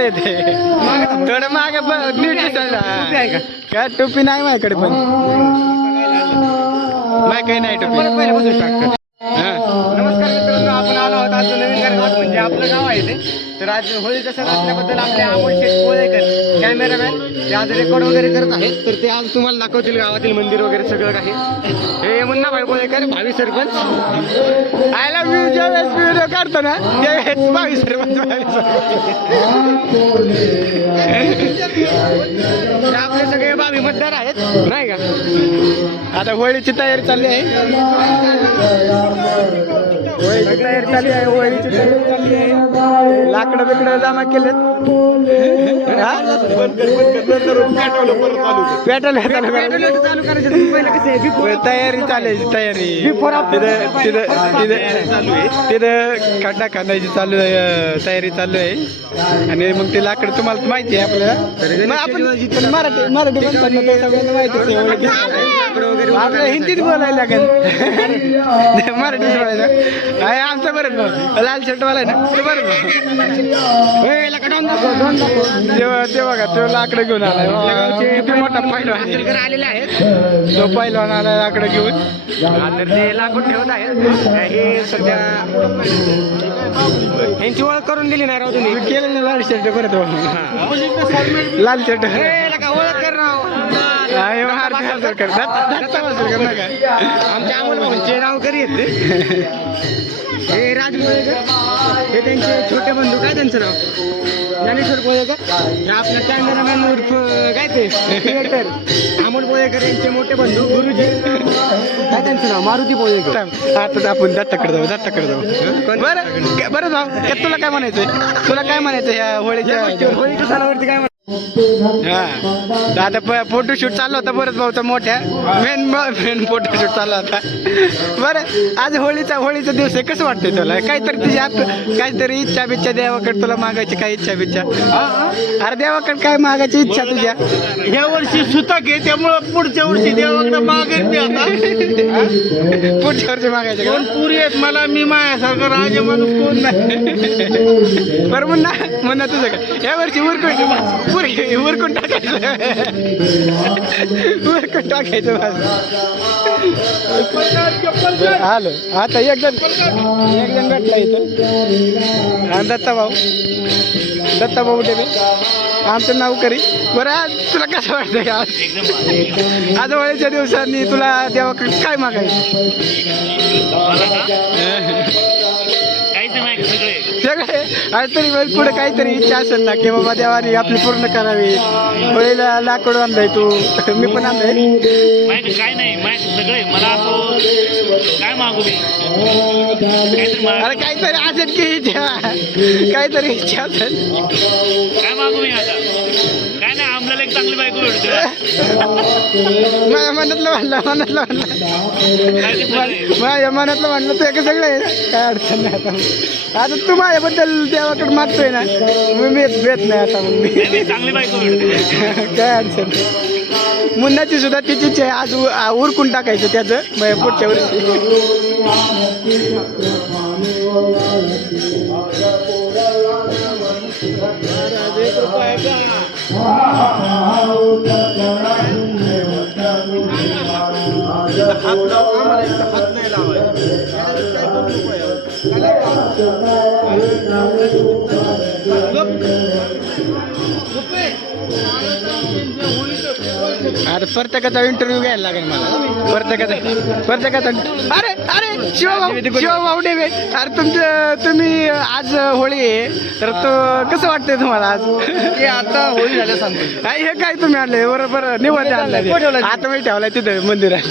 पुढे येते थोडं मागे नीट दिसायला. काय टोपी नाही माझ्याकडे पण नाही काही नाही टोपी. नमस्कार मित्रांनो, आपण आलो आहोत आज नवीन गावात म्हणजे आपलं गाव आहे ते. तर आज होळीचा सण असल्याबद्दल आपले अमोल शेठ कोळेकर कॅमेरामॅन ते आज रेकॉर्ड वगैरे करत आहेत. तर ते आज तुम्हाला दाखवतील गावातील मंदिर वगैरे सगळं काही. हे मुन्ना भाई कोळेकर भावी सरपंच. I love you. ज्यावेळेस व्हिडिओ काढतो ना त्यावेळेस भावी सरपंच आपले सगळे भावी मतदार आहेत नाही का. आता होळीची तयारी चालली आहे. होळीची तयारी चालली आहे. होळीची तयारी चालली आहे. लाकडं बिकडं जमा केलेत. पेट्रोल चालू करायचं पहिलं कसं आहे तयारी चालायची तयारी. तिथं खड्डा खांदायची चालू आहे. तयारी चालू आहे. आणि मग ते लाकडं तुम्हाला माहिती आहे आपल्याला. आपण मराठी म्हणताना तो सगळ्यांना माहिती आहे. आपल्याला हिंदीत बोलायला लागेल. मराठीत बोलायचं आहे. आमचं बरं भाऊ लाल शर्ट वाला आहे ना ते बरं ते बघा तो लाकडं घेऊन आलाय. किती मोठा पैलवान आलेले आहेत. तो पैलवान आलाय लाकडं घेऊन. तर ते लाकूड ठेवत आहेत. हे सध्या यांची ओळख करून दिली नाही राव तुम्ही. केलं ना लाल शर्ट परत लाल शर्ट ओळख कर राव. आमच्या अमोल भाऊंचे नावकरी आहेत. हे राज कोळेकर हे त्यांचे छोटे बंधू. काय त्यांचं नाव ज्ञानेश्वर कोळेकर. हे आपल्या कॅमेरामॅन उर्फ काय ते क्रिएटर अमोल कोळेकर यांचे मोठे बंधू गुरुजी. काय त्यांचं नाव मारुती कोळेकर. आता आपण दत्ताकडे जाऊ. बरं बरं भाऊ तुला काय म्हणायचंय. तुला काय म्हणायचं ह्या होळीच्या सणावरती काय हा आता फोटोशूट चालला होता बरंच भाऊचा मोठ्या मेन फोटोशूट चालला होता. बरं आज होळीचा दिवस आहे. कसं वाटतंय तुला. काहीतरी तुझ्या काहीतरी इच्छा बिच्छा देवाकडे तुला मागायची काय इच्छा बिच्छा. अरे देवाकडे काय मागायची इच्छा तुझ्या. ह्या वर्षी सुताक आहे त्यामुळं पुढच्या वर्षी देवाकडे मागेल मी आता. पुढच्या वर्षी मागायचं कोण पुरी आहेत मला. मी माझ्यासारखं राजे माणूस कोण नाही. बरं म्हणणं तुझं काय या वर्षी उरकून टाकायचं. उरकून टाकायचं आलो. आता एक जण भेटला इथं दत्ता भाऊ देवी आमचं नाव करी. बरं आज तुला कसं वाटतंय आज होळीच्या दिवसांनी तुला देवाकडे काय मागायचं. सगळे आज तरी पुढे काहीतरी इच्छा असेल ना की बाबा देवाने आपली पूर्ण करावी. होळीला लाकूड आणलंय तू मी पण आणलंय. काय नाही सगळे मला असं काय मागू मी. अरे काहीतरी असेल की इच्छा काहीतरी इच्छा असेल. काय मागू मी आता. काय नाही आम्हाला एक चांगली बायको भेटते. माझ्या मनातलं म्हणलं तू एका सगळं आहे. काय अडचण नाही. आता तू माझ्याबद्दल देवाकडे मागतोय ना मी भेट नाही आता मग मी चांगली बायको भेटते. काय अडचण नाही. मुन्नाची सुद्धा तिचीच आहे. आज उरकून टाकायचं त्याचं पुढच्या वर्षी. आता प्रत्येकाचा इंटरव्ह्यू घ्यायला लागेल मला. प्रत्येकाचा अरे शिवभाऊ डेवे. अरे तुम्ही आज होळी आहे तर कसं वाटतंय तुम्हाला आज. हे आता होळी झाल्या सांगतो. हे काय तुम्ही आणले बरोबर निवड आणलाय आता मी ठेवलाय तिथे मंदिरात.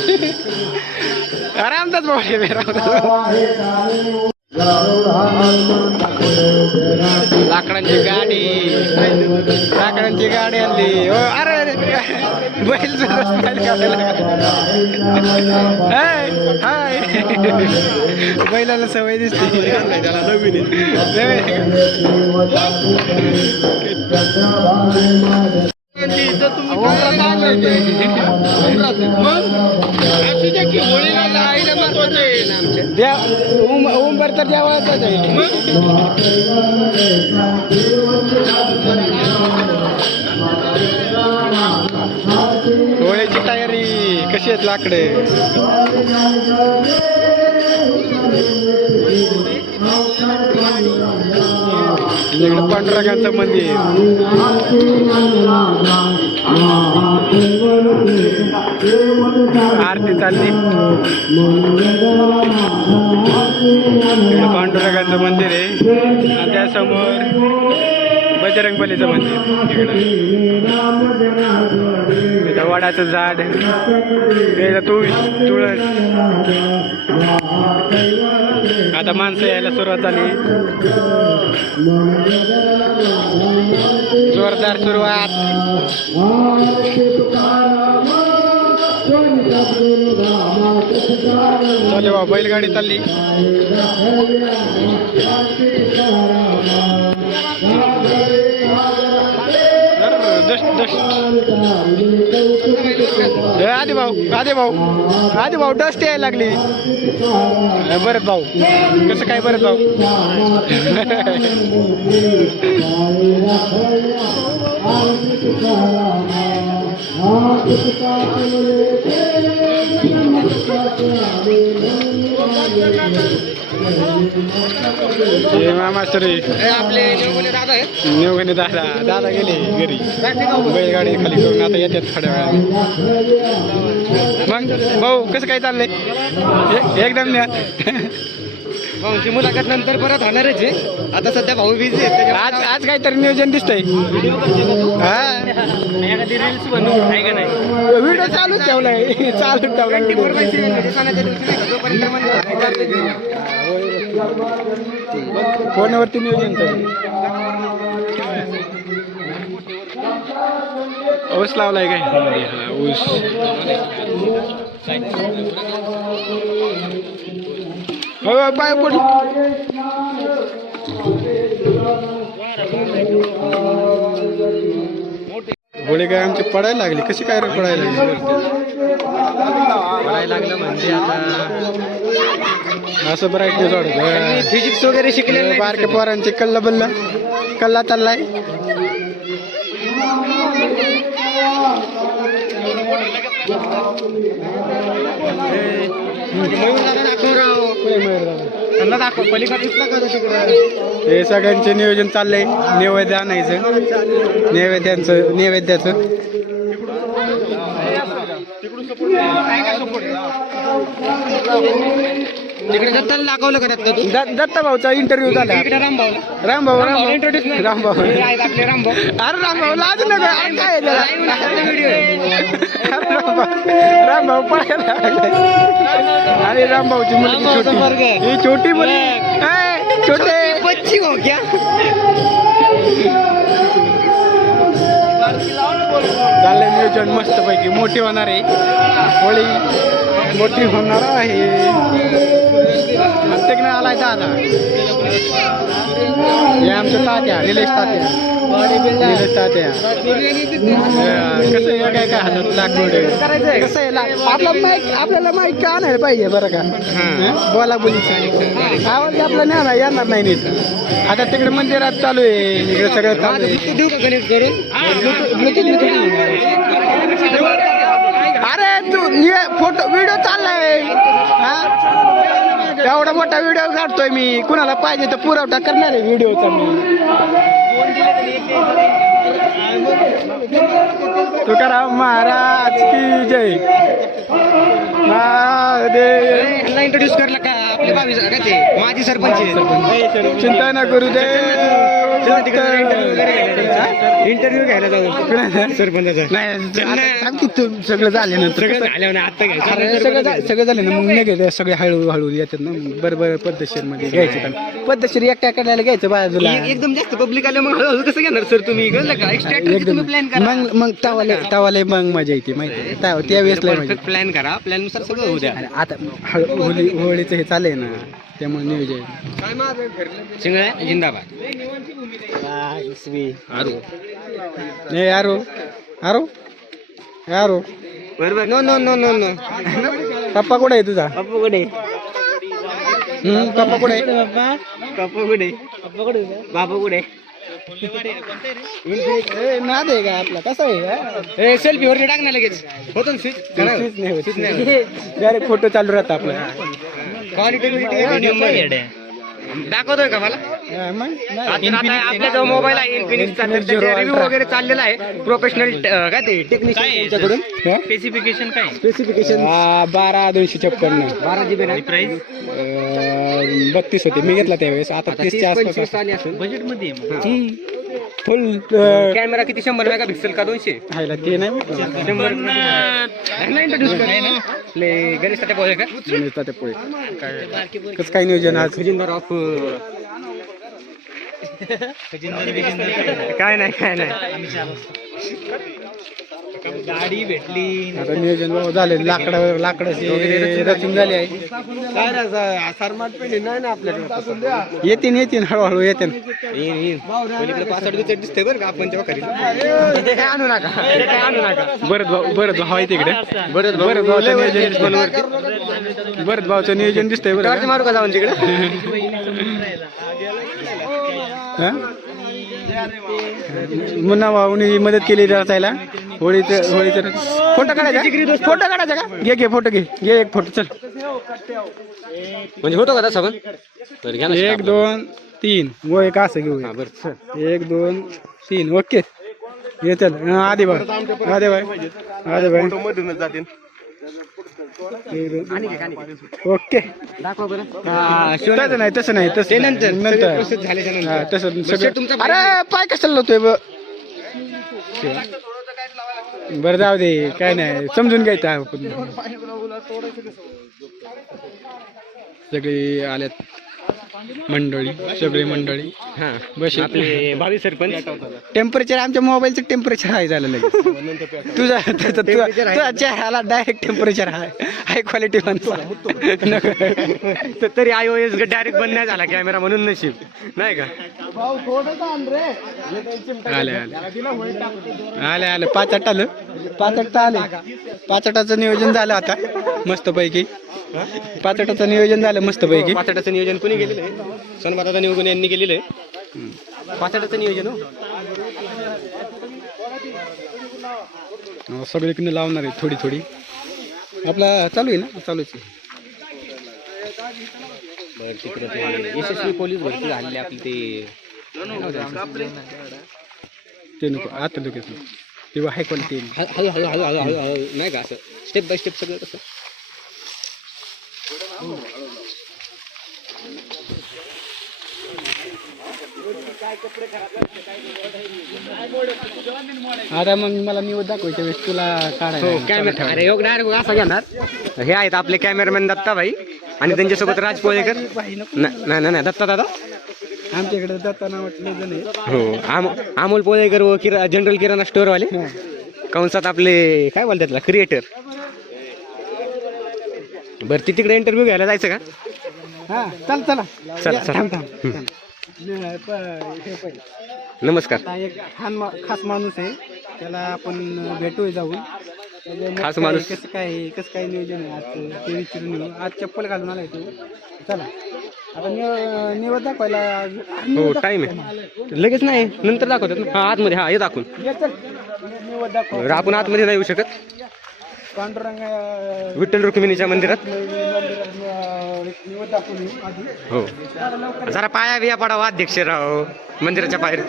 रामदास भाऊ डेवे लाकडांची गाडी आणली. अरे बैल हाय बैलाला सवय दिसते. त्याला नवीन उंबर तर द्यावाच आहे. कशी आहेत लाकडे. इकडे पांडुरंगाचं मंदिर. आरती चालली. इकडे पांडुरंगाचं मंदिर आहे आणि त्यासमोर बजरंगबलीचं मंदिर. इथं वडाचं झाड, इथं तुळस. आता माणसं यायला सुरुवात झाली. जोरदार सुरुवात. चालू बा, बैलगाडी चालली. आधी भाऊ डस्ट यायला लागली. भरत भाऊ कसं काय भरत भाऊ. मामास्तरी आपले दादा आहेत. नेवगणे दादा गेले घरी बैलगाडी खाली करून. आता येतात थोड्या वेळा. मग भाऊ कसं काय चाललंय. एकदम न्या. भाऊंची मुलाखत नंतर परत होणारच आहे. आता सध्या भाऊ बिझी आहेत. आज काहीतरी नियोजन दिसतंय. हा रील्स बनवून आहे का नाही. व्हिडिओ चालूच ठेवलाय. फोनवरती नियोजन चालू. ऊस लावलाय काय. ऊस हो पाय पड. गोळी काय आमची पडायला लागली. कशी काय पडायला लागलं म्हणजे आता असं ब्राईटनेस वाढत. फिजिक्स वगैरे शिकले. बारके पोरांचे कल्ला चाललाय. त्यांना दाखव पलीकडे. हे सगळ्यांचे नियोजन चाललंय. नैवेद्य आणायचं. नैवेद्याचं तिकडे दत्ताला दाखवलं का त्यात. दत्ता भाऊचा इंटरव्ह्यू झाला. रामभाऊ इंट्रोड्यूस रामभाऊ. आपले रामभाऊ. अरे रामभाऊ लाज नका. काय रामभाऊ पळायला. अरे रामभाऊची मुलगी छोटी. ही छोटी मुलगी छोटे बच्ची हो क्या. चाललंय नियोजन मस्त पैकी. मोठी होणार आहे होळी. मोठी होणार आहे. प्रत्येक आलाय दादा. हे आमच्या तात्या निलेश तात्या. कसं आहे काय काय हातात लाकूड कसं आहे. आपल्याला माईक का आणायला पाहिजे बरं का. बोला बोलीचं आवाज आपला नाही येणार नाही नीट. आता तिकडे मंदिरात चालू आहे. इकडे सगळं चालू आहे. देऊ का कनेक्ट करून. अरे तू फोटो व्हिडिओ चाललाय. एवढा मोठा व्हिडिओ काढतोय मी. कुणाला पाहिजे तर पुरवठा करणार आहे व्हिडिओचा मी. तुकाराम महाराज की जय. ह्यांना इंट्रोड्यूस करला का आपले भावी का ते माजी सरपंच. चिंता न करू दे. इंटरव्ह्यू घ्यायला जाऊ सरपंचाचा. नाही सगळं झाल्यानंतर सगळं झालं ना. मग नाही घ्यायचं. सगळे हळूहळू येतात ना. बरं पद्धतशीर मध्ये घ्यायचं. पद्धतशीर एकट्या करायला घ्यायचं बाजूला. एकदम जास्त पब्लिक आलं मग हळूहळू कसं घेणार सर तुम्ही. कळलं का. एकदम प्लॅन करा. मग तवाले मग मजा येते माहिती. त्यावेळेस प्लॅन करा. प्लॅननुसार सगळं होऊ द्या. आता होळीचं हे चाललंय ना. त्यामुळे नियोजन. चिंगळ्या जिंदाबाद. यारो बरोबर. No no no no no. पप्पा कुठे आहे तुझा. पप्पू कुठे. पप्पा कुठे आहे. पप्पू कुठे. बापू कुठे. नाद आहे का आपला कसा आहे सेल्फी वरती टाक ना लगेच होतो ना स्विच नाही डायरेक्ट फोटो चालू राहता आपला क्वालिटी दाखवतोय का मला आपल्या जो मोबाईल आहे इन्फिनिक्सचा रिव्ह्यू वगैरे चाललेला आहे प्रोफेशनल काय ते टेक्निशियन स्पेसिफिकेशन काय स्पेसिफिकेशन 12,256 12 GB प्राइस 32 होते मी घेतला त्यावेळेस आता 30च्या आसपास 25 आली असेल बजेट मध्ये आहे मग. फुल कॅमेरा किती 100 मेगापिक्सल का 200 हायला ते नाही 100 नाही इंट्रोड्यूस करले गणेश तात्या बोलले का बनवता ते पोळे कसं काय नियोजन आज खजिनदार ऑफ काय नाही गाडी भेटली आता नियोजन बाबा झाले लाकडाची रचून झाली आहे नाही ना आपल्याकडे येतील हळूहळू येतील दिसते बरं का आपण तेव्हा कधी आणू नका बरं भाव आहे तिकडे बरं भावचं नियोजन बरं भावचं नियोजन दिसतंय बरं मारू का जाऊन तिकडे मुन्ना भाऊनी मदत केली रचायला होळीचं फोटो काढायचा का घे फोटो घे एक फोटो चल म्हणजे होतो का तसा पण 1 2 3 व एक असं घेऊ बरं 1 2 3 ओके ये चल आधी बाय ओके दाखवा बरं तसं नाही नंतर तसं सगळं अरे पाय कसं होतोय बरं जाऊ दे काय नाही समजून घ्यायचं आपण सगळी आल्यात सगळी मंडळी हा बस आपले भावी सरपंच टेम्परेचर आमच्या मोबाईलचं टेम्परेचर हाय झालं लगेच तुझा चेहऱ्याला डायरेक्ट टेम्परेचर हाय क्वालिटी तरी iOS डायरेक्ट बंद नाही झाला कॅमेरा म्हणून नशीब नाही का आले 5-8 आलं 5-8 आले 5-8चं नियोजन झालं आता मस्तपैकी 5-8चं नियोजन झालं मस्तपैकी 5-8चं नियोजन कोणी केलेलं आहे सनबादाचं नियोजन यांनी केलेलं आहे 5-8चं नियोजन सगळीकडे लावणार आहे थोडी आपला चालू आहे ना चालूच आहे बरं तिकडे ते यशस्वी पोलीस भरती झालेली आपली ते नको आता लगेच तेव्हा हाय क्वालिटी हळू नाही का असं स्टेप बाय स्टेप सगळं कसं आता मग मला निवड दाखवायच्या वेळेस तुला कॅमेरा अरे योग डायरेक्ट असा घेणार हे आहेत आपले कॅमेरामॅन दत्ताबाई आणि त्यांच्यासोबत राज पोळेकर नाही दत्ता दादा आमच्याकडे दत्ता नावाचं जण आहे हो अमोल पोळेकर व जनरल किराणा स्टोअरवाले कंसात आपले काय बोलतात त्याला क्रिएटर बरं ती तिकडे इंटरव्ह्यू घ्यायला जायचं का चला नमस्कार एक खास माणूस आहे त्याला आपण भेटूया जाऊन खास माणूस कसं काय नियोजन आहे आज ते विचारून येऊ आज चप्पल घालून आलाय तो चला आता निवड दाखवायला हो टाइम आहे लगेच नाही नंतर दाखवतात हा आतमध्ये हे दाखवून निवड दाखव आपण आतमध्ये नाही येऊ शकत पांडुरंग विठ्ठल रुक्मिणीच्या मंदिरात निवड दाखवून आधी हो जरा पाया बिया पडावा अध्यक्ष राव मंदिराच्या बाहेर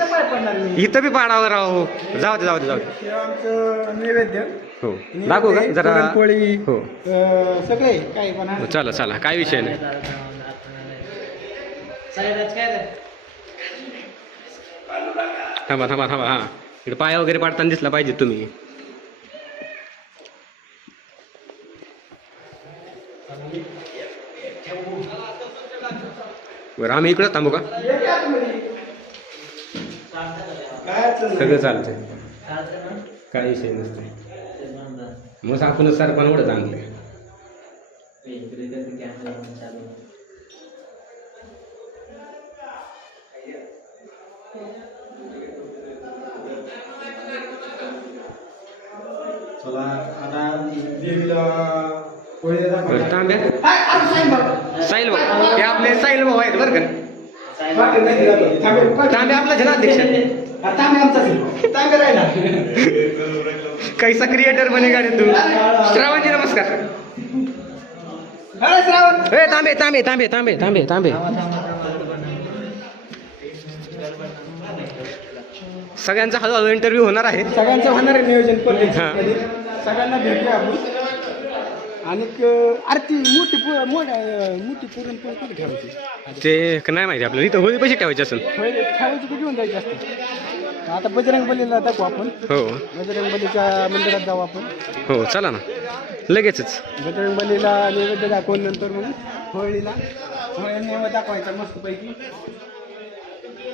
इथं बी पाडावं राव जाऊ दे आमचं नैवेद्य हो दाखवू का जरा पोळी हो सगळे काही पण चला काय विषय नाही थांबा हा इकडे पाया वगैरे पाडताना दिसला पाहिजे तुम्ही बरं आम्ही इकडं थांबू का सगळं चालतंय काय विषय नसतो मग आपणच सर पण एवढं चांगलं चला आता देवीला तांब्या साहिल भाऊ हे आपले साहिल भाऊ आहेत बरं का तांबे आपला जन अध्यक्ष तांबे आमचाच तांबे राहिला कैसा क्रिएटर बनेगा रे तू श्रावणजी नमस्कार अरे श्रावण ए तांबे तांबे तांबे तांबे तांबे तांबे सगळ्यांचा हळूहळू इंटरव्ह्यू होणार आहे सगळ्यांचं होणार आहे नियोजन पण हां. सगळ्यांना भेटूया आपण आणि अरे ती मोठी पुरणपोळी कधी ठेवायची ते नाही माहिती आपल्याला इथं होळी पैसे ठेवायचे असेल ठेवायची कधी घेऊन जायची असते आता बजरंग बलीला दाखवू आपण हो बजरंग बलीच्या मंदिरात जाऊ आपण हो चला ना लगेचच बजरंग बलीला नैवेद्य दाखवून नंतर मग होळीला नैवेद्य दाखवायचा मस्तपैकी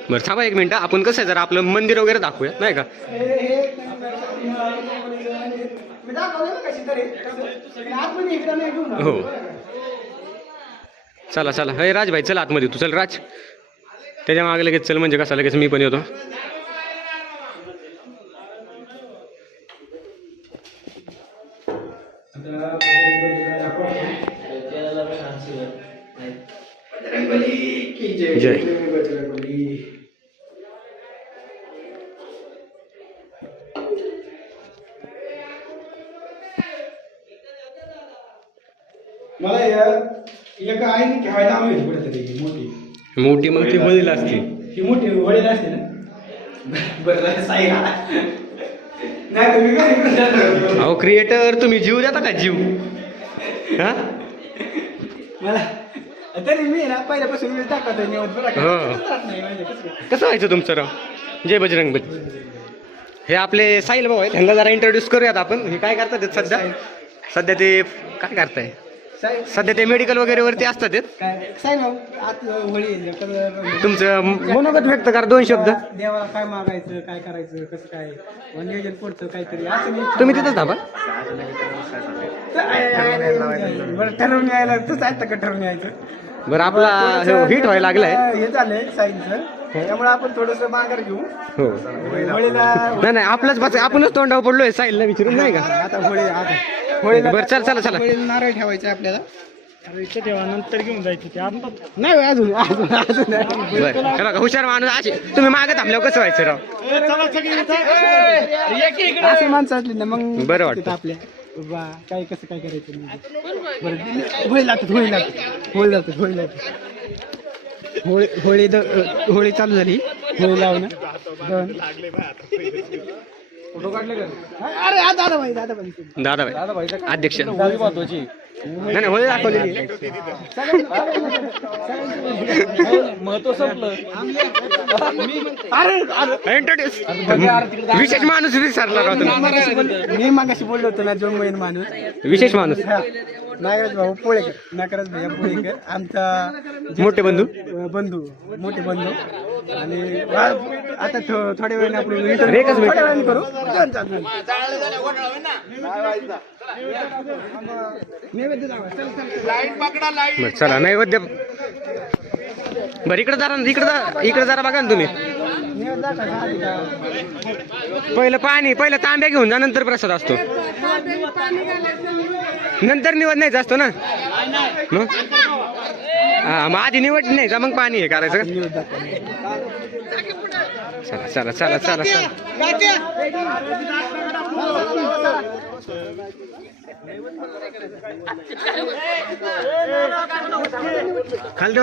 बरं थांबा एक मिनटं आपण कसं आहे जरा आपलं मंदिर वगैरे दाखवूया नाही का हो चला चला हे राजभाई चल आतमध्ये तू चल राज त्याच्या मागे लगेच चल म्हणजे कसा लगेच मी पण येतो जय मला एक आईने ठेवायला आवडली कुठेतरी मोठी मोठी मग ती होळीला असते ही मोठी वडील असते ना बरं झालं साई नाही तुम्ही काय अहो क्रिएटर तुम्ही जीव देता का जीव हा मला तरी मी ना पहिल्यापासून मी दाखवतोय निवड बरं हो. का कसं व्हायचं तुमचं राव जय बजरंग बली हे आपले साहिल भाऊ आहेत ह्यांना जरा इंट्रोड्यूस करूयात आपण हे काय करतात सध्या सध्या ते काय करताय साई सध्या ते मेडिकल वगैरे वरती असतात ते. काय साई भाऊ आत होळी आहे. तर तुमचं मनोगत व्यक्त करा 2 शब्द देवाला काय मागायचं काय करायचं कसं काय नियोजन पुढचं काहीतरी असं नाही तुम्ही तिथंच थांबा बरं ठरवून यायला तसं आहे का ठरवून यायचं बरं आपला हिट व्हायला लागलाय हे झालंय साईंचं त्यामुळे आपण थोडस माघार घेऊ हो होळीला नाही आपलंच बस आपणच तोंडावर पडलोय साहिलला विचारून नाही का आता होळीला बरं चला चला चला होळीला नारळ ठेवायचं आपल्याला नंतर घेऊन जायचं ते आपण नाही होय, अजून अजून अजून बरं हे बघा हुशार माणूस असे तुम्ही मागे थांबल्यावर कसं व्हायचं राव असे माणसं असली ना मग बरं वाटतं. तिथं आपल्या बा काय कसं काय करायचं म्हणजे. बरं होळी लागतात होळी चालू झाली होळी लावणं फोटो काढले का अरे दादा भाई दादाभाई अध्यक्ष नाही होळी दाखवलेली महत्व संपलं इंट्रोड्यूस विशेष माणूस विसरला राव तुम्ही मी मागाशी बोललो होतो ना जो मैन माणूस विशेष माणूस नागराज भाऊ पोळेकर नागराज भैया पोळेकर आमचा मोठे बंधू मोठे बंधू आणि आता थोड्या वेळाने आपण एकच मिनिट. थोड्या वेळाने करू नैवेद्य दाखवा. चल, चल. बरं चला नैवेद्य बरं इकडं जरा बघा ना तुम्ही नैवेद्य दाखवा. आधी का? पहिलं तांब्या घेऊन जा नंतर प्रसाद असतो नंतर निवड न्यायचा असतो ना मग हा मग आधी निवड न्यायचा मग पाणी हे करायचं नैवेद्य दाखवा. चला चला चला चला चला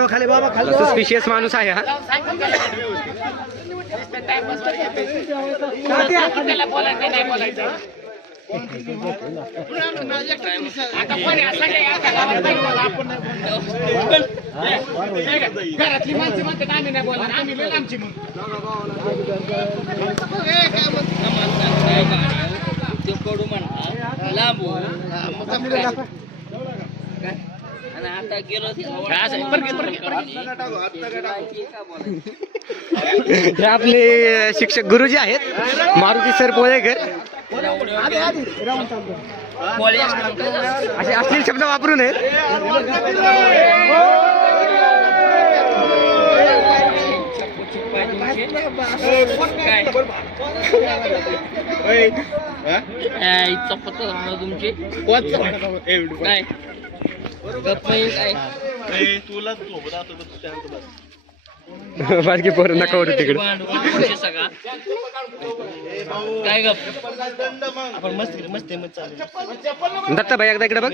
खाली बाबा खाली सस्पिशियस माणूस आहे हा घरातली माणसं म्हणतात आम्ही नाही बोला आम्ही लय लांबची मग आता गेलो हे आपले शिक्षक गुरुजी आहेत मारुती सर पोळेकर असे अश्लील शब्द वापरू नयेत तुमची काय गप्प काय तुला बारकी पोरं नका ओढू तिकडे. काय गप आपण मस्त मस्त मस्त चालू. दत्ता भाई एकदा इकडे बघ.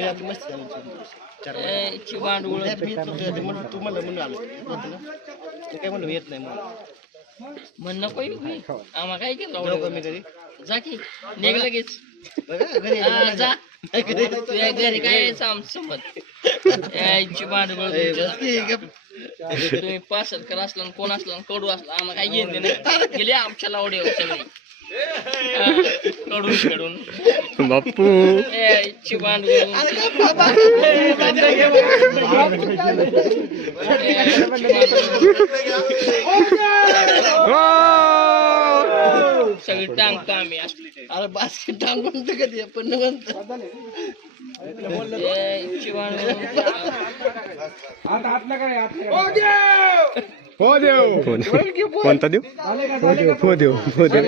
तुम्हाला म्हणून आलो काय म्हणलं येत नाही म्हण नको आम्हाला काय केलं मी घरी जा की निघ लगेच घरी जा तुझ्या घरी काय समज यायची भांडवल तुम्ही पार्सल कर असला कोण असला कडू असला आम्हाला काय घेऊन नाही गेले आमच्या लावडे सगळे कडून कडून बापू यायची भांडवल सगळी टांगतो आम्ही असली अरे बास्केट टांगून तर कधी पण हो देव कोणता देऊ हो देऊ हो देऊ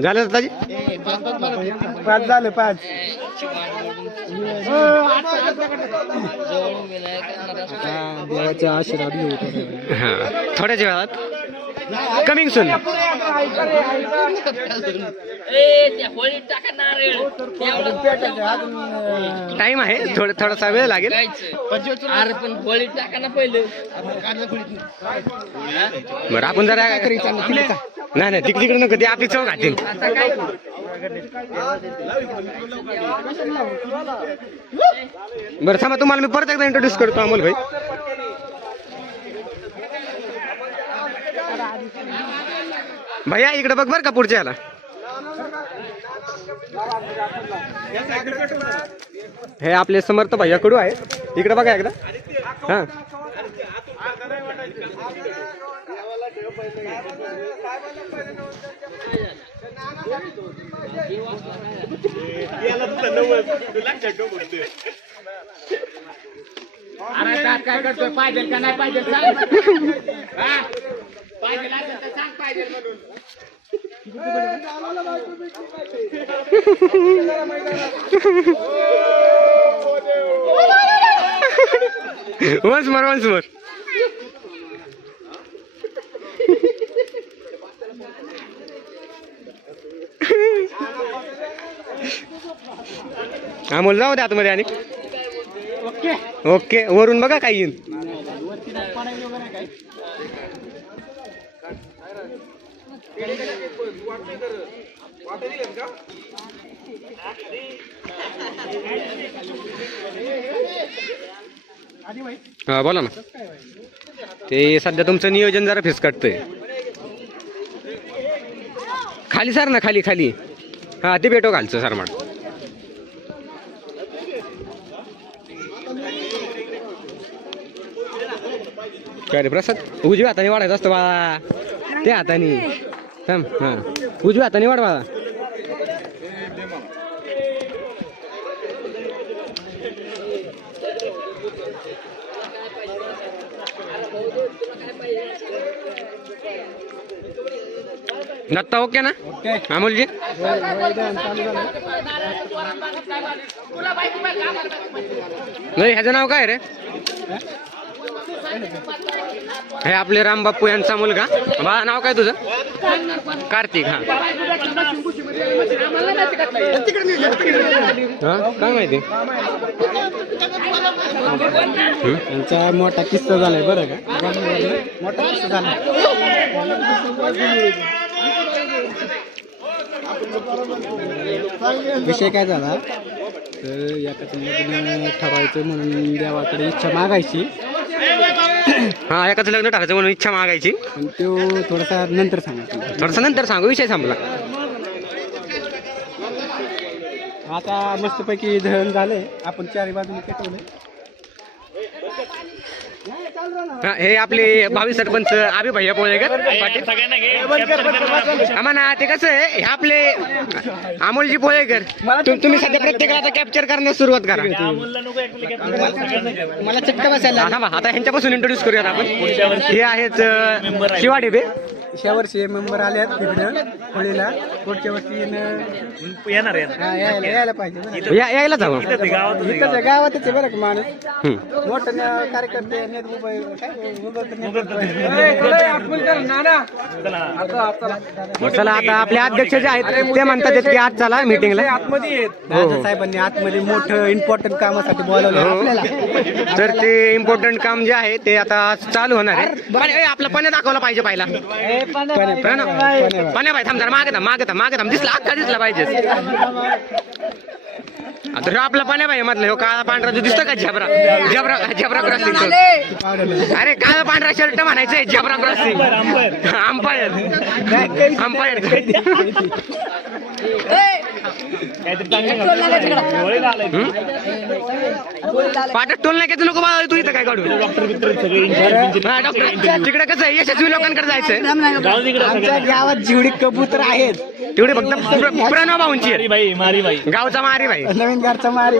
झालं ताजी 5 झाले 5. देवाच्या आशीर्वाद घेऊ. हा थोड्याच वेळात कमिंग सून. टाइम आहे थोडासा वेळ लागेल. अरे पण होळी टाका ना पहिलं बरं आपण जरा नाही नाही तिकडे नको ते आपली चव घातील. बरं थांबा तुम्हाला मी परत एकदा इंट्रोड्यूस करतो अमोल भाई. भैया इकडे बघ बरं का पुढच्या याला. हे आपले समर्थ भैया कडू आहे इकडे बघा एकदा. हा काय करतोय पाहिजे का नाही पाहिजे पाहिजे सांग पाहिजे म्हणून. Once more once more. Amol जाऊ दे आतमध्ये आणि ओके वरून बघा काय येईन. हा बोला ना. ते सध्या तुमचं नियोजन जरा फिसकटतंय. खाली सर ना खाली खाली. हा ते भेटो घालचं सर मॅडम. काय रे प्रसाद उजव्या हाताने वाढायचं असतं बाळा. त्या हाताने थांब. हा उजव्या हाताने वाढ बाळा. दत्ता ओके ना अमोलजी. नाही ह्याचं नाव काय रे. हे आपले राम बाप्पू यांचा मुलगा. बाळा नाव काय तुझं. कार्तिक. हा काय माहिती. यांचा मोठा किस्सा झालाय बरं का. मोठा किस्सा झाला. विषय काय झाला तर एकाचं लग्न ठरवायचं म्हणून देवाकडे इच्छा मागायची. हा एकाचं लग्न टाकायचं म्हणून इच्छा मागायची. पण तो थोडासा नंतर सांगा. थोडंसं नंतर सांगू विषय संपला. आता मस्तपैकी दहन झालंय. आपण चारी बाजूने पेटवलंय. हा हे आपले भावी सरपंच आबी भैया पोळेकर पाटील. आम्हाला ते कसं आहे हे आपले अमोलजी पोळेकर. तुम्ही सध्या प्रत्येकाला आता कॅप्चर करण्यास सुरुवात करा. मला चटका बसायला. थांबा आता ह्यांच्यापासून इंट्रोड्यूस करूयात आपण. हे आहेत शिवा डेबे. शेवटचे मेंबर आले आहेत तिकडं होळीला. पुढच्या वर्षी येणार यायला पाहिजे बरं. यायलाच हवं इथंच आहे, गावातच आहे, इथंच आहे, गावातच आहे बरं का माणूस हम्म. मोठं कार्यकर्ते नेत उभं काय उभं तर नेत चला आता आपले अध्यक्ष जे आहेत ते म्हणतात की आज चला मीटिंगला दादा साहेबांनी आतमध्ये मोठं इम्पॉर्टंट कामासाठी बोलावलं आपल्याला तर ते इम्पॉर्टंट काम जे आहे ते आता चालू होणार आहे आपला पण्या दाखवला पाहिजे पहिला पण्या भाई थांब जरा मागे थांब दिसला अख्खा दिसला पाहिजे आता ह्यो आपला पण्या भाई मधला ह्यो काळा पांढरा जो दिसतो का झबरा क्रॉसिंग अरे काळा पांढरा शर्ट म्हणायचंय झबरा क्रॉसिंग अंपायर पाठक टोल नाक्याचं नको बाळा तू इथं काय काढू डॉक्टर तिकडे कसं आहे यशस्वी लोकांकडे जायचंय आमच्या गावात जेवढी कबूतर आहेत तेवढे फक्त प्रणव भाऊंची आहेत. मारी बाई गावचा मारी भाई नवीन घरचा मारी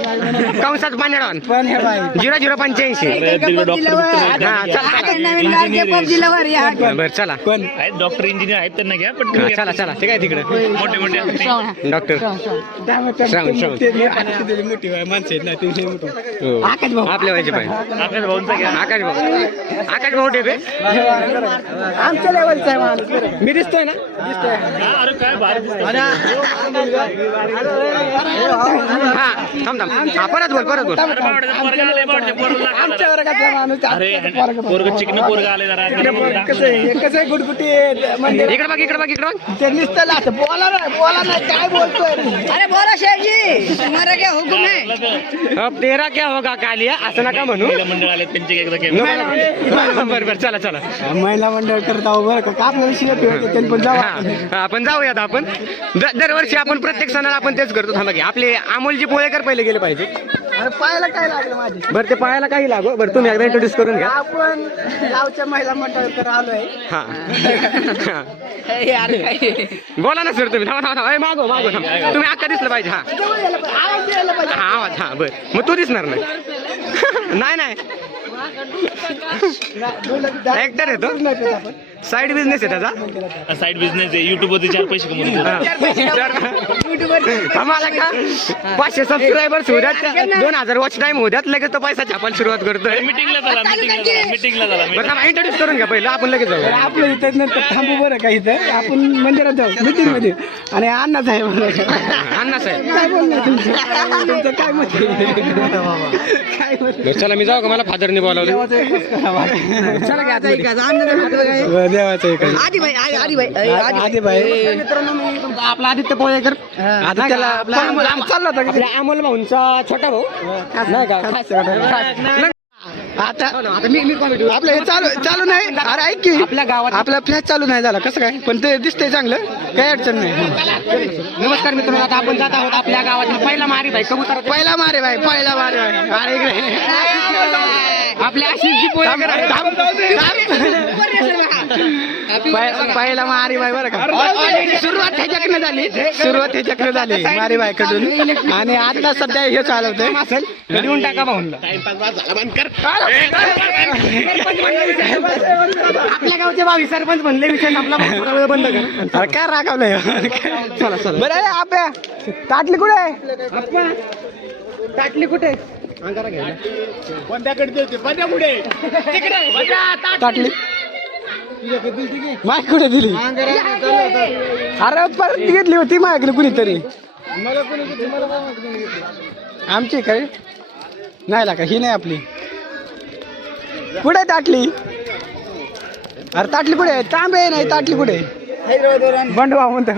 कंसात पाण्याडॉन पण हे बाई 0085 बरं चला आहेत डॉक्टर इंजिनियर आहेत त्यांना घ्या पण चला ते काय तिकडे मोठे मोठे डॉक्टर श्रावण. मोठी माणसं आहेत ना ते मोठी आपल्या व्हायचे पाहिजे आकाश भाऊंचा घ्या आकाश भाऊ टेपे आमच्या लेवलचा आहे माणूस बरं. मी दिसतोय ना अरे काय भारी दिसतं. हा थांब हा परत बोल अरे बावड्याचं पोरगं आलंय, बावड्याच्या पोराला लागलं आमच्या जरा. वर्गातला माणूस अरे पोरगं चिकन पोरगं आले जरा कसं आहे गुटगुटी म्हणजे इकडे बघ ते नुसतं लाच बोला नाही काय बोलतोय अरे बोला शेठजी तुम्हारा क्या हुक्म है अब तेरा क्या होगा कालिया असं नका म्हणू मंडळ आले त्यांचे एकदा केलं बरं चला महिला मंडळ करत आहो बरं का आपला विषय त्यांनी पण जावा हा आपण जाऊयात आपण दरवर्षी आपण प्रत्येक सणाला आपण तेच करतो थांबा की आपले अमोलजी पोळेकर पहिले गेले पाहिजे अरे पाहायला काय लागलं माझे बरं ते पायाला काही लागो बरं तुम्ही एकदा इंट्रोड्यूस करून घ्या आपण गावच्या महिला मंडळ तर आलोय हा यार काय बोला ना सर तुम्ही थांबा ए, मागो थांब तुम्ही अक्का दिसलं पाहिजे हा आवाज द्यायला पाहिजे. हा आवाज हा बरं मग तू दिसणार नाही नाही ऍक्टर आहे तो साईड बिझनेस आहे त्याचा साईड बिझनेस आहे युट्यूब वरती 4 पैसे कमवतो आम्हाला का 500 सबस्क्रायबर्स होऊ द्यात 2000 वॉच टाइम होऊ द्यात लगेच तो पैसा छापायला सुरुवात करतोय मीटिंगला झाला बरं थांबा इंट्रोड्यूस करून घ्या पहिलं आपण लगेच जाऊ आपलं इथं नंतर थांबू बरं का इथं आपण मंदिरात जाऊ मीटिंग मध्ये आणि अण्णा साहेब अण्णा साहेब काय बोलणार तुमचं काय मत आहे? काय मत आहे? चला मी जाऊ का मला फादरने बोलावलं चला घ्या देवाचं एक आधी भाई आधी भाई मित्रांनो मी तुमचा आपला आदित्य पोळेकर आता त्याला चालला होता आपल्या अमोल भाऊंचा छोटा भाऊ नाही का आता आता मी कॉमेडी आपलं हे चालू नाही अरे ऐक की आपल्या गावात आपला फ्लॅश चालू नाही झाला कसं काय पण ते दिसतंय चांगलं काही अडचण नाही नमस्कार मित्रांनो आता आपण जात आहोत आपल्या गावातील पहिला मारी भाई कबूतर पहिला मारे भाई अरे इकडे आपल्या आशिषजी पोळेकर पहिला मारी बाई बरं का सुरुवात ह्याच्याकडनं झाली मारी बाई कडून आणि आता सध्या हे चालवतंय असेल देऊन टाका भाऊंना आपल्या गावचे 22 सरपंच म्हणले विषय आपला भाऊ बंद कर अरे काय रागावलंय चला बरं आहे आप्या ताटली कुठे आहे ताटली कुठे ताटली माय कुठे दिली अरे परत घेतली होती माझ्याकडे कुणीतरी आमची काय नाही लागा ही नाही आपली कुठे ताटली अरे ताटली कुठे तांबे नाही ताटली कुठे बंडवा म्हणतो